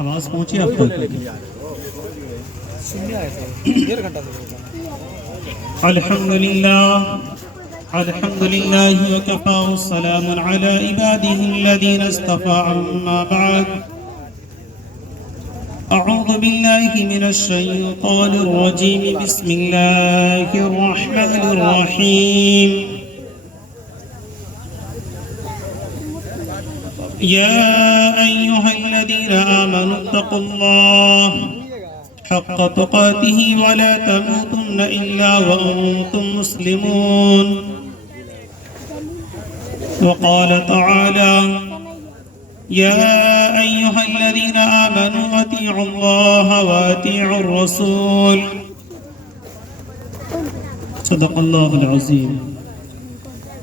آواز پہنچی آپ تک؟ الحمد للہ وکفى والسلام على عباده الذين اصطفى اما بعد اعوذ باللہ من الشیطان الرجیم بسم اللہ الرحمن الرحیم یا ایہا الذین آمنوا اتقوا اللہ حق تقاته ولا تموتن إلا وأنتم مسلمون وقال تعالى يا أيها الذين آمنوا أطيعوا الله وأطيعوا الرسول صدق الله العظيم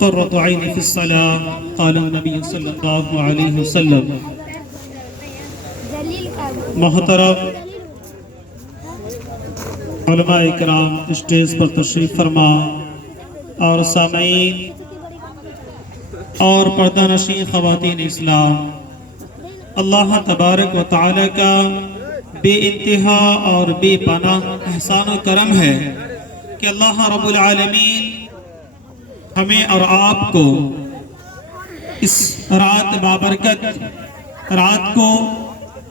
قرة عين في الصلاة قال النبي صلى الله عليه وسلم محترم علماء اکرام اسٹیج پر تشریف فرما اور سامعین اور پردہ نشین خواتین اسلام، اللہ تبارک و تعالی کا بے انتہا اور بے پناہ احسان و کرم ہے کہ اللہ رب العالمین ہمیں اور آپ کو اس رات بابرکت رات کو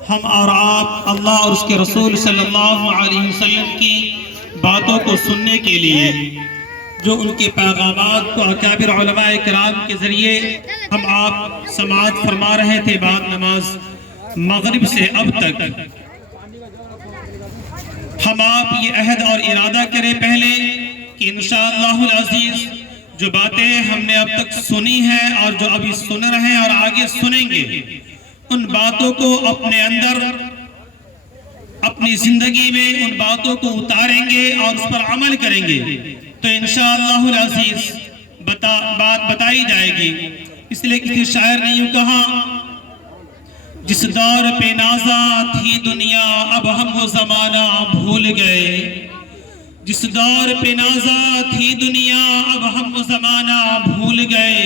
ہم اور آپ اللہ اور اس کے رسول صلی اللہ علیہ وسلم کی باتوں کو سننے کے لیے، جو ان کے پیغامات کو اکابر علماء کرام کے ذریعے ہم آپ سماعت فرما رہے تھے بعد نماز مغرب سے اب تک، ہم آپ یہ عہد اور ارادہ کریں پہلے کہ انشاءاللہ العزیز جو باتیں ہم نے اب تک سنی ہیں اور جو ابھی سن رہے ہیں اور آگے سنیں گے، ان باتوں کو اپنے اندر اپنی زندگی میں ان باتوں کو اتاریں گے اور اس پر عمل کریں گے تو انشاءاللہ العزیز بات بتائی جائے گی۔ اس لیے کسی شاعر نے یوں کہا، جس دور پہ نازا تھی دنیا اب ہم وہ زمانہ بھول گئے، جس دور پہ نازا تھی دنیا اب ہم وہ زمانہ بھول گئے،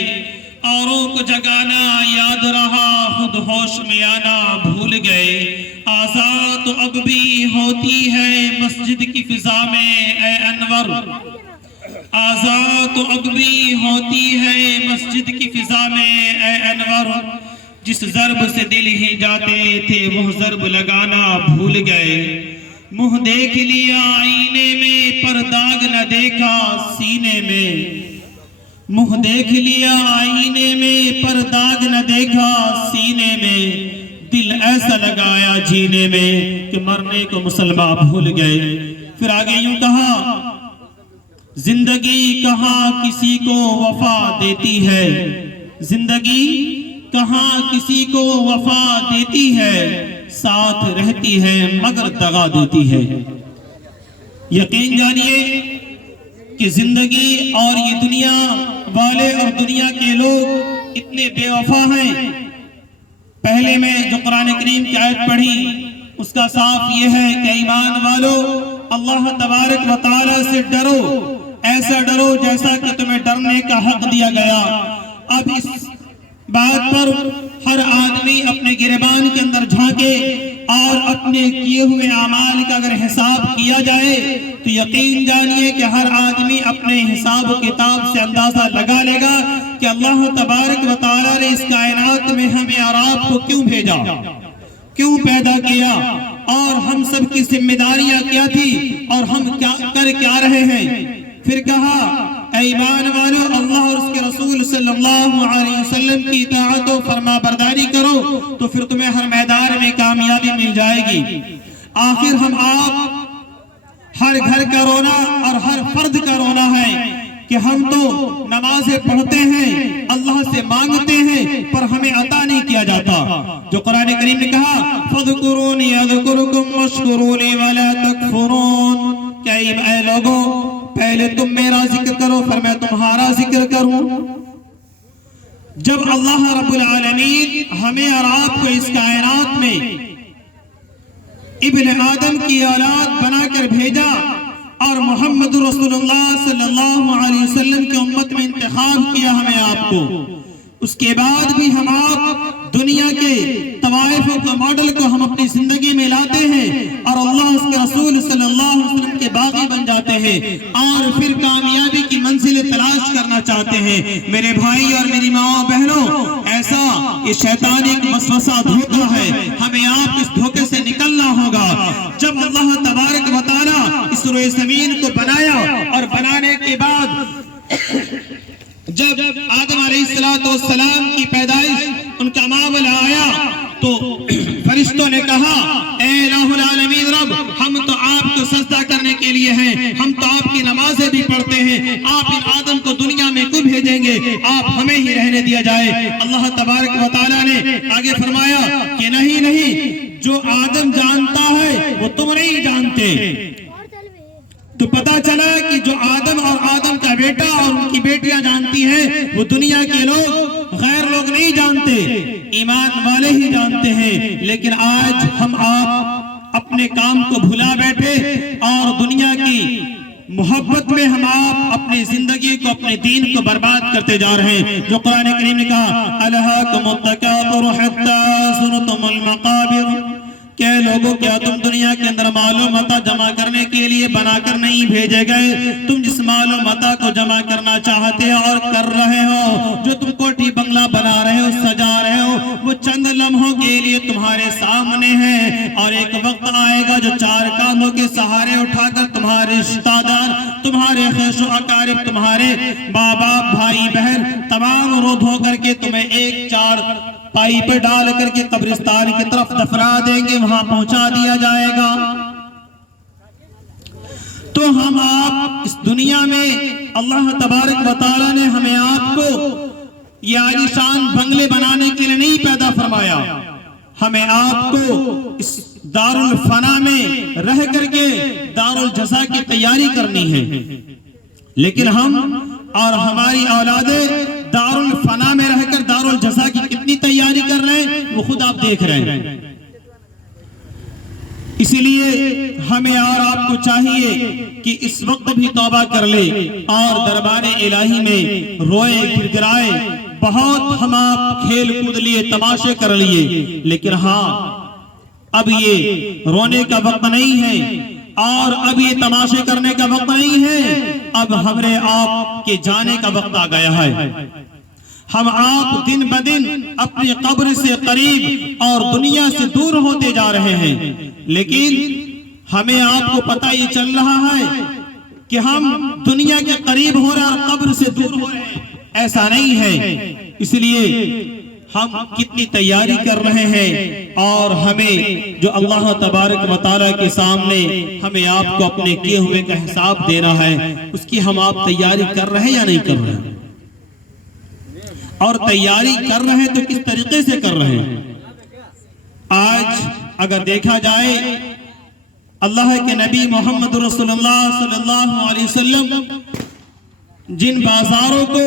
اوروں کو جگانا یاد رہا خود ہوش میں آنا بھول گئے، آزاد تو اب بھی ہوتی ہے مسجد کی فضا میں اے انور، آزاد تو اب بھی ہوتی ہے مسجد کی فضا میں اے انور، جس ضرب سے دل ہی جاتے تھے وہ ضرب لگانا بھول گئے، منہ دیکھ لیا آئینے میں پر داغ نہ دیکھا سینے میں، منہ دیکھ لیا آئینے میں پر داغ نہ دیکھا سینے میں، دل ایسا لگایا جینے میں کہ مرنے کو مسلمان بھول گئے۔ پھر آگے یوں کہا، زندگی کہاں کسی کو وفا دیتی ہے، زندگی کہاں کسی کو وفا دیتی ہے، ساتھ رہتی ہے مگر دغا دیتی ہے۔ یقین جانیے کہ زندگی اور یہ دنیا والے اور دنیا کے لوگ اتنے بے وفا ہیں۔ پہلے میں جو قرآن کریم کی آیت پڑھی اس کا صاف یہ ہے کہ ایمان والو اللہ تبارک و تعالی سے ڈرو، ایسا ڈرو جیسا کہ تمہیں ڈرنے کا حق دیا گیا۔ اب اس بات پر ہر آدمی اپنے گریبان کے اندر جھانکے اور اپنے کیے ہوئے اعمال کا اگر حساب کیا جائے تو یقین جانیے کہ ہر آدمی اپنے حساب و کتاب سے اندازہ لگا لے گا کہ اللہ تبارک و تعالی نے اس کائنات میں ہمیں اور آپ کو کیوں بھیجا، کیوں پیدا کیا، اور ہم سب کی ذمہ داریاں کیا تھی اور ہم کر کیا رہے ہیں۔ پھر کہا، اے ایمان والو اللہ اور اس کے رسول صلی اللہ علیہ وسلم کی اطاعت و فرما برداری کرو تو پھر تمہیں ہر میدان میں کامیابی مل جائے گی۔ آخر ہم آپ ہر گھر کا رونا اور ہر فرد کا رونا ہے کہ ہم تو نمازیں پڑھتے ہیں، اللہ سے مانگتے ہیں پر ہمیں عطا نہیں کیا جاتا۔ جو قرآن کریم نے کہا فَاذْكُرُونِي أَذْكُرُكُمْ وَاشْكُرُوا لِي وَلَا تَكْفُرُونَ، کہ اے لوگوں پہلے تم میرا ذکر کرو پھر میں تمہارا ذکر کروں۔ جب اللہ رب العالمین ہمیں اور آپ کو اس کائنات میں ابن آدم کی اولاد بنا کر بھیجا اور محمد رسول اللہ صلی اللہ علیہ وسلم کی امت میں انتخاب کیا ہمیں آپ کو، اس کے بعد بھی ہم آپ دنیا کے طوائفوں کا ماڈل کو ہم اپنی زندگی میں لاتے ہیں اور اللہ اس کے رسول صلی اللہ علیہ وسلم کے باغی بن جاتے ہیں اور پھر کامیابی کی منزل تلاش کرنا چاہتے ہیں۔ میرے بھائی اور میری ماں بہنوں، ایسا یہ شیطان ایک وسوسہ دھوکہ ہے، ہمیں آپ اس دھوکے سے نکلنا ہوگا۔ جب اللہ تبارک و تعالیٰ اس روئے زمین کو بنایا اور بنانے کے بعد جب آدم علیہ السلام کی پیدائش ان کا معاملہ آیا تو فرشتوں نے کہا، اے الہ العالمین رب، ہم تو آپ کو سجدہ کرنے کے لیے ہیں، ہم تو آپ کی نمازیں بھی پڑھتے ہیں، آپ ان آدم کو دنیا میں کیوں بھیجیں گے، آپ ہمیں ہی رہنے دیا جائے۔ اللہ تبارک و تعالیٰ نے آگے فرمایا کہ نہیں، جو آدم جانتا ہے وہ تم نہیں جانتے۔ تو پتا چلا کہ جو آدم اور آدم کا بیٹا اور ان کی بیٹیاں جانتی ہیں وہ دنیا کے لوگ، غیر لوگ نہیں جانتے، ایمان والے ہی جانتے ہیں۔ لیکن آج ہم آپ اپنے کام کو بھلا بیٹھے اور دنیا کی محبت میں ہم آپ اپنی زندگی کو، اپنے دین کو برباد کرتے جا رہے ہیں۔ جو قرآن کریم نے کہا، الہاکم التکاثر حتی زرتم المقابر، کہ لوگوں کیا تم دنیا کے اندر مال و متاع جمع کرنے کے لیے بنا کر نہیں بھیجے گئے؟ تم جس مال و متاع کو جمع کرنا چاہتے ہو اور کر رہے ہو، جو تم کوٹھی بنگلہ بنا رہے ہو، سجا رہے ہو، وہ چند لمحوں کے لیے تمہارے سامنے ہے، اور ایک وقت آئے گا جو چار کاندھوں کے سہارے اٹھا کر تمہارے رشتہ دار، تمہارے خیش و اقارب، تمہارے ماں باپ، بھائی بہن، تمام رو دھو کر کے تمہیں ایک چار پائی پر ڈال کر کے قبرستان کی طرف دفنا دیں گے، وہاں پہنچا دیا جائے گا۔ تو ہم آپ اس دنیا میں اللہ تبارک و تعالیٰ نے ہمیں آپ کو یہ عالیشان بنگلے بنانے کے لیے نہیں پیدا فرمایا، ہمیں آپ کو اس دار الفنا میں رہ کر کے دار الجزا کی تیاری کرنی ہے۔ لیکن ہم اور ہماری اولادیں دار الفنا میں رہ کر دار الجزا کی کتنی تیاری کر رہے ہیں وہ خود آپ دیکھ رہے ہیں۔ اسی لیے ہمیں اور آپ کو چاہیے کہ اس وقت بھی توبہ کر لے اور دربار الہی میں روئے گرگرائے۔ بہت ہم آپ کھیل کود لیے، تماشے کر لیے، لیکن ہاں اب یہ رونے کا وقت نہیں ہے اور اب یہ تماشے کرنے کا وقت نہیں ہے، اب ہمارے آپ کے جانے کا وقت آ گیا ہے۔ ہم آپ دن بدن اپنی قبر سے قریب اور دنیا سے دور ہوتے جا رہے ہیں، لیکن ہمیں آپ کو پتہ یہ چل رہا ہے کہ ہم دنیا کے قریب ہو رہے ہیں اور قبر سے دور ہو رہے ہیں، ایسا نہیں ہے۔ اس لیے ہم کتنی تیاری کر رہے ہیں اور ہمیں جو اللہ تبارک و تعالیٰ کے سامنے ہمیں آپ کو اپنے کیے ہوئے کا حساب دینا ہے، اس کی ہم آپ تیاری کر رہے ہیں یا نہیں کر رہے ہیں؟ اور تیاری کر رہے ہیں تو کس طریقے سے کر رہے ہیں؟ آج اگر دیکھا جائے اللہ کے نبی محمد رسول اللہ صلی اللہ علیہ وسلم جن بازاروں کو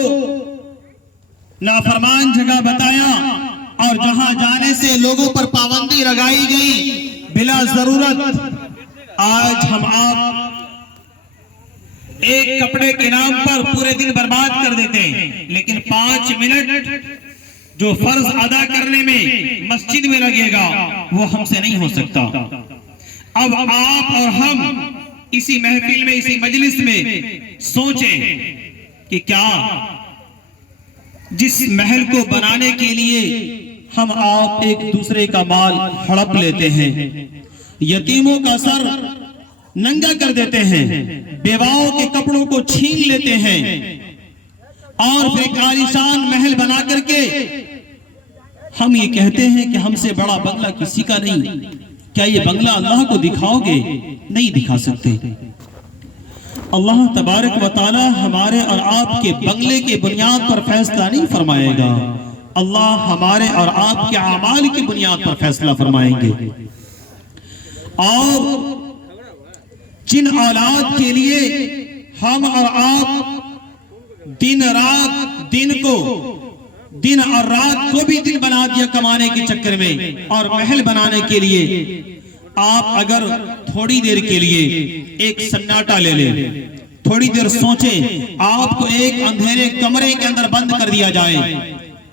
نافرمان جگہ بتایا اور جہاں جانے سے لوگوں پر پابندی لگائی گئی بلا ضرورت، آج ہم آپ ایک کپڑے کے نام پر پورے دن برباد کر دیتے ہیں، لیکن 5 منٹ جو فرض ادا کرنے میں مسجد میں لگے گا وہ ہم سے نہیں ہو سکتا۔ اب آپ اور ہم اسی محفل میں، اسی مجلس میں سوچیں کہ کیا جس محل کو بنانے کے لیے ہم آپ ایک دوسرے کا مال ہڑپ لیتے ہیں، یتیموں کا سر ننگا کر دیتے ہیں، بیواؤں کے کپڑوں کو چھین لیتے ہیں اور پھر ایک عالیشان محل بنا کر کے ہم یہ کہتے ہیں کہ ہم سے بڑا بنگلہ کسی کا نہیں، کیا یہ بنگلہ اللہ کو دکھاؤ گے؟ نہیں دکھا سکتے۔ اللہ تبارک و تعالی ہمارے اور آپ کے بنگلے کے بنیاد پر فیصلہ نہیں فرمائے گا، اللہ ہمارے اور آپ کے اعمال کی بنیاد پر فیصلہ فرمائیں گے۔ اور جن اولاد کے لیے ہم اور آپ دن اور رات کو بھی دن بنا دیا کمانے کے چکر میں اور محل بنانے کے لیے، آپ اگر تھوڑی دیر کے لیے ایک سناٹا لے لیں، تھوڑی دیر سوچیں، آپ کو ایک اندھیرے کمرے کے اندر بند کر دیا جائے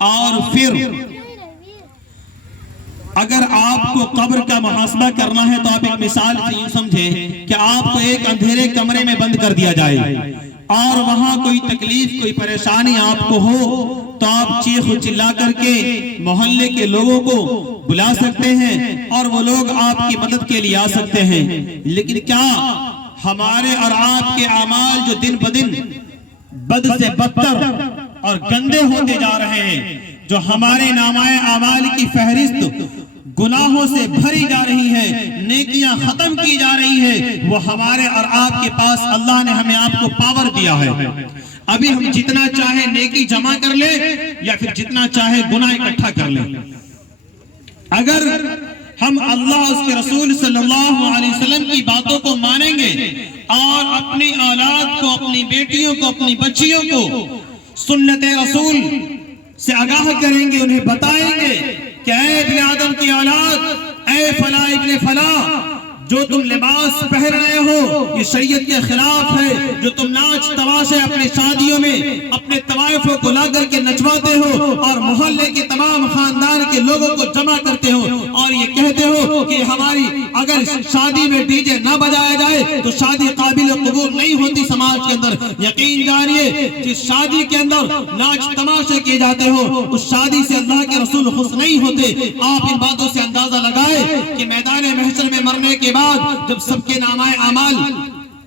اور پھر اگر آپ کو قبر کا محاسبہ کرنا ہے تو آپ ایک مثال سے یوں سمجھیں کہ آپ کو ایک اندھیرے کمرے میں بند کر دیا جائے اور وہاں کوئی تکلیف کوئی پریشانی آپ کو ہو تو آپ چیخ و چلا کر کے محلے کے لوگوں کو بلا سکتے ہیں اور وہ لوگ آپ کی مدد کے لیے آ سکتے ہیں. لیکن کیا ہمارے اور آپ کے اعمال جو دن بدن بد سے بدتر اور گندے ہوتے جا رہے ہیں، جو ہمارے نامہ اعمال کی فہرست گناہوں سے بھری جا رہی ہے، نیکیاں ختم کی جا رہی ہے، وہ ہمارے اور آپ کے پاس اللہ نے ہمیں آپ کو پاور دیا ہے. ابھی ہم جتنا چاہے نیکی جمع کر لیں یا پھر جتنا چاہے گناہ اکٹھا کر لیں. اگر ہم اللہ اس کے رسول صلی اللہ علیہ وسلم کی باتوں کو مانیں گے اور اپنی اولاد کو، اپنی بیٹیوں کو، اپنی بچیوں کو سنت رسول سے آگاہ کریں گے، انہیں بتائیں گے کہ اے ابن آدم کی اولاد، اے فلاں ابن فلاں، جو تم لباس پہن رہے ہو یہ شریعت کے خلاف ہے، جو تم ناچ تماشے اپنے شادیوں میں اپنے طوائفوں کو لا کر کے نچواتے ہو اور محلے کے تمام خاندان کے لوگوں کو جمع کرتے ہو اور یہ کہتے ہو کہ ہماری اگر شادی میں ڈی جے نہ بجایا جائے تو شادی قابل قبول نہیں ہوتی سماج کے اندر. یقین جانیے جس شادی کے اندر ناچ تماشے کیے جاتے ہو اس شادی سے اللہ کے رسول خوش نہیں ہوتے. آپ ان باتوں سے اندازہ لگائے کہ میدان محشر میں مرنے کے بعد جب سب کے نامہ اعمال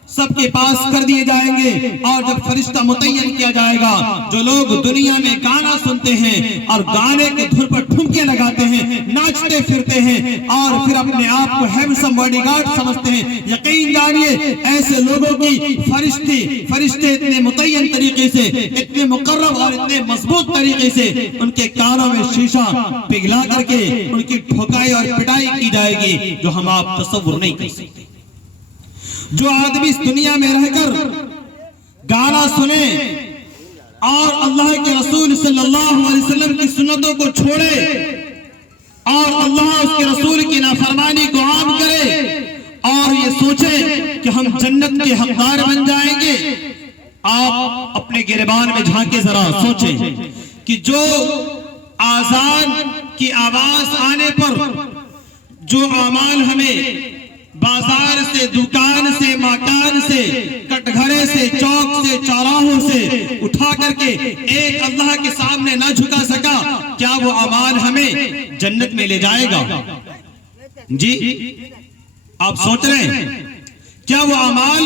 سب کے پاس کر دیے جائیں گے اور جب فرشتہ متعین کیا جائے گا، جو لوگ دنیا میں گانا سنتے ہیں اور گانے کے دھن پر ٹھمکے لگاتے ہیں، ناچتے پھرتے ہیں اور پھر اپنے آپ کو ہینڈسم باڈی گارڈ سمجھتے ہیں، یقین جانیے ایسے لوگوں کی فرشتے اتنے متعین طریقے سے، اتنے مقرب اور اتنے مضبوط طریقے سے ان کے کانوں میں شیشہ پگھلا کر کے ان کی ٹھوکائی اور پٹائی کی جائے گی جو ہم آپ تصور نہیں کر سکتے. جو آدمی اس دنیا میں رہ کر گانا سنے اور اللہ کے رسول صلی اللہ علیہ وسلم کی سنتوں کو چھوڑے اور اللہ اس کے رسول کی نافرمانی کو عام کرے اور یہ سوچے کہ ہم جنت کے حقدار بن جائیں گے، آپ اپنے گریبان میں جھانکے ذرا سوچیں کہ جو آذان کی آواز آنے پر جو اعمال ہمیں بازار سے، دکان سے، مکان سے، کٹ گھرے سے، چوک سے، چوراہوں سے اٹھا کر کے ایک اللہ کے سامنے نہ جھکا سکا، کیا وہ اعمال ہمیں جنت میں لے جائے گا؟ جی آپ سوچ رہے ہیں کیا وہ اعمال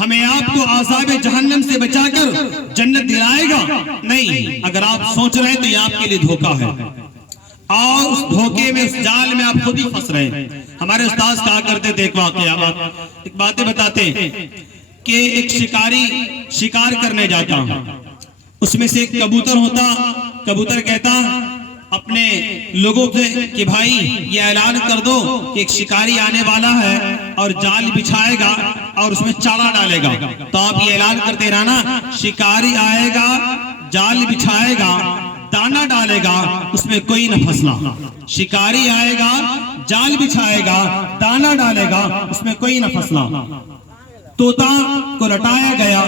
ہمیں آپ کو عذاب جہنم سے بچا کر جنت دلائے گا؟ نہیں. اگر آپ سوچ رہے ہیں تو یہ آپ کے لیے دھوکہ ہے اور اس دھوکے میں، اس جال میں آپ خود ہی پھنس رہے ہیں. ہمارے استاد کہا کرتے تھے ایک واقعہ، ایک باتیں بتاتے ہیں کہ ایک شکاری شکار کرنے جاتا، اس میں سے ایک کبوتر ہوتا. کبوتر کہتا اپنے لوگوں سے کہ بھائی یہ اعلان کر دو کہ ایک شکاری آنے والا ہے اور جال بچھائے گا اور اس میں چارہ ڈالے گا. تو آپ یہ اعلان کرتے رہنا، شکاری آئے گا، جال بچھائے گا، دانا ڈالے گا، اس میں کوئی نہ پھنسنا. شکاری آئے گا، جال بچھائے گا، دانا ڈالے گا، اس میں کوئی نہ پھنسنا. طوطا کو لٹایا گیا.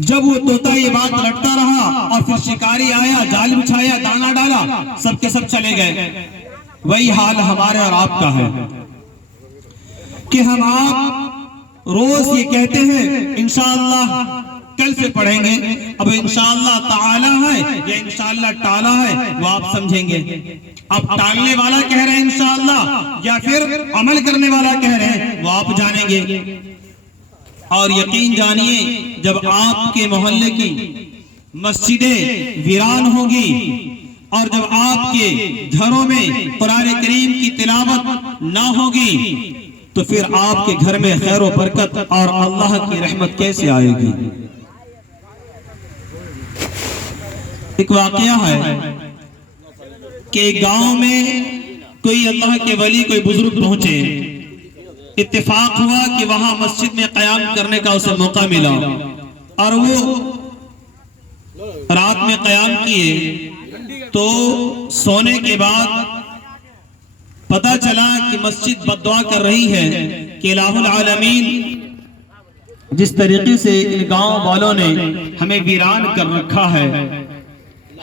جب وہ طوطا یہ بات لٹتا رہا اور پھر شکاری آیا، جال بچھایا، دانا ڈالا، سب کے سب چلے گئے. وہی حال ہمارے اور آپ کا ہے کہ ہم آپ روز یہ کہتے ہیں انشاءاللہ کل سے پڑھیں گے، اب انشاءاللہ تعالی ہے یا انشاءاللہ ٹالا ہے وہ آپ سمجھیں گے. آپ ٹالنے والا کہہ رہے ہیں انشاءاللہ یا پھر عمل کرنے والا کہہ رہے ہیں وہ آپ جانیں گے. اور یقین جانیے جب آپ کے محلے کی مسجدیں ویران ہوں گی اور جب آپ کے گھروں میں قرآن کریم کی تلاوت نہ ہوگی تو پھر آپ کے گھر میں خیر و برکت اور اللہ کی رحمت کیسے آئے گی؟ ایک واقعہ ہے کہ ایک گاؤں میں کوئی اللہ کے ولی، کوئی بزرگ پہنچے. اتفاق ہوا کہ وہاں مسجد میں قیام کرنے کا اسے موقع ملا اور وہ رات میں قیام کیے تو سونے کے بعد پتہ چلا کہ مسجد بددعا کر رہی ہے کہ الہ العالمین جس طریقے سے ان گاؤں والوں نے ہمیں ویران کر رکھا ہے،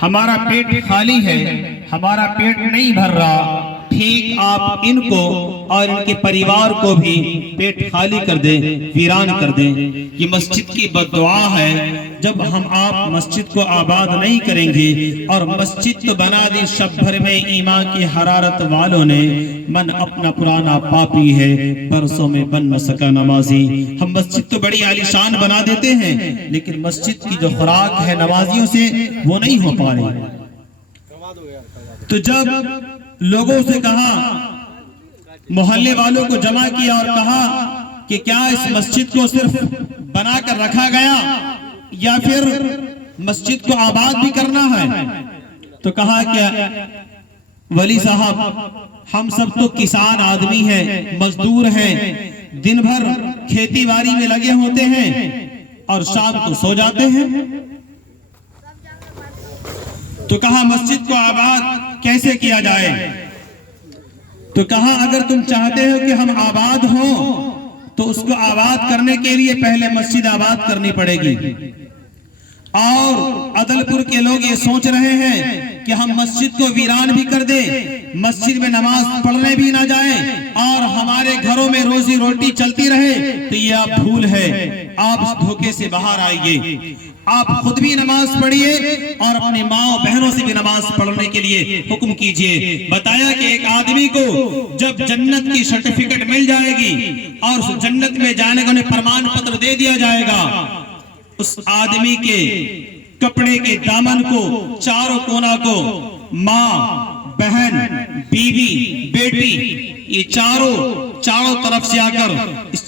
ہمارا پیٹ خالی ہے، ہمارا پیٹ نہیں بھر رہا، ٹھیک آپ ان کو اور ان کے پریوار کو بھی پیٹ خالی کر دیں، ویران کر دیں۔ یہ مسجد کی بد دعا ہے۔ جب ہم آپ مسجد کو آباد نہیں کریں گے، اور مسجد تو بنا دی شب بھر میں ایمان کی حرارت والوں نے، من اپنا پرانا پاپی ہے، برسوں میں بن نہ سکا نمازی۔ ہم مسجد تو بڑی عالیشان بنا دیتے ہیں، لیکن مسجد کی جو خوراک ہے نمازیوں سے وہ نہیں ہو پا رہی۔ تو جب لوگوں سے کہا، محلے والوں کو جمع کیا اور کہا کہ کیا اس مسجد کو صرف بنا کر رکھا گیا یا پھر مسجد کو آباد بھی کرنا ہے؟ تو کہا کہ ولی صاحب، ہم سب تو کسان آدمی ہیں، مزدور ہیں، دن بھر کھیتی باڑی میں لگے ہوتے ہیں اور شام کو سو جاتے ہیں۔ تو کہا مسجد کو آباد کیسے کیا جائے؟ تو کہا اگر تم چاہتے ہو کہ ہم آباد ہوں تو اس کو آباد کرنے کے لیے پہلے مسجد آباد کرنی پڑے گی۔ اور عدل پور کے لوگ یہ سوچ رہے ہیں کہ ہم مسجد کو ویران بھی کر دیں، مسجد میں نماز پڑھنے بھی نہ جائیں اور ہمارے گھروں میں روزی روٹی چلتی رہے، تو یہ آپ بھول ہے۔ آپ اس دھوکے سے باہر آئیے، آپ خود بھی نماز پڑھیے اور اپنی ماں بہنوں سے بھی نماز پڑھنے کے لیے حکم کیجئے۔ بتایا کہ ایک آدمی کو جب جنت کی سرٹیفکیٹ مل جائے گی اور اس جنت میں جانے کا انہیں پرمان پتر دے دیا جائے گا، اس آدمی کے کپڑے کے دامن کو چاروں کونا کو ماں، بہن، بیوی، بیٹی، یہ چاروں طرف سے آ کر اس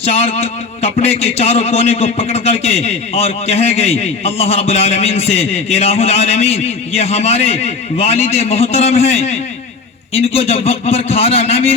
کپڑے کے چاروں کونے کو پکڑ کر کے اور کہے گئی اللہ رب العالمین سے کہ الہ العالمین، یہ ہمارے والد محترم ہیں، ان کو جب وقت پر کھانا نہ ملا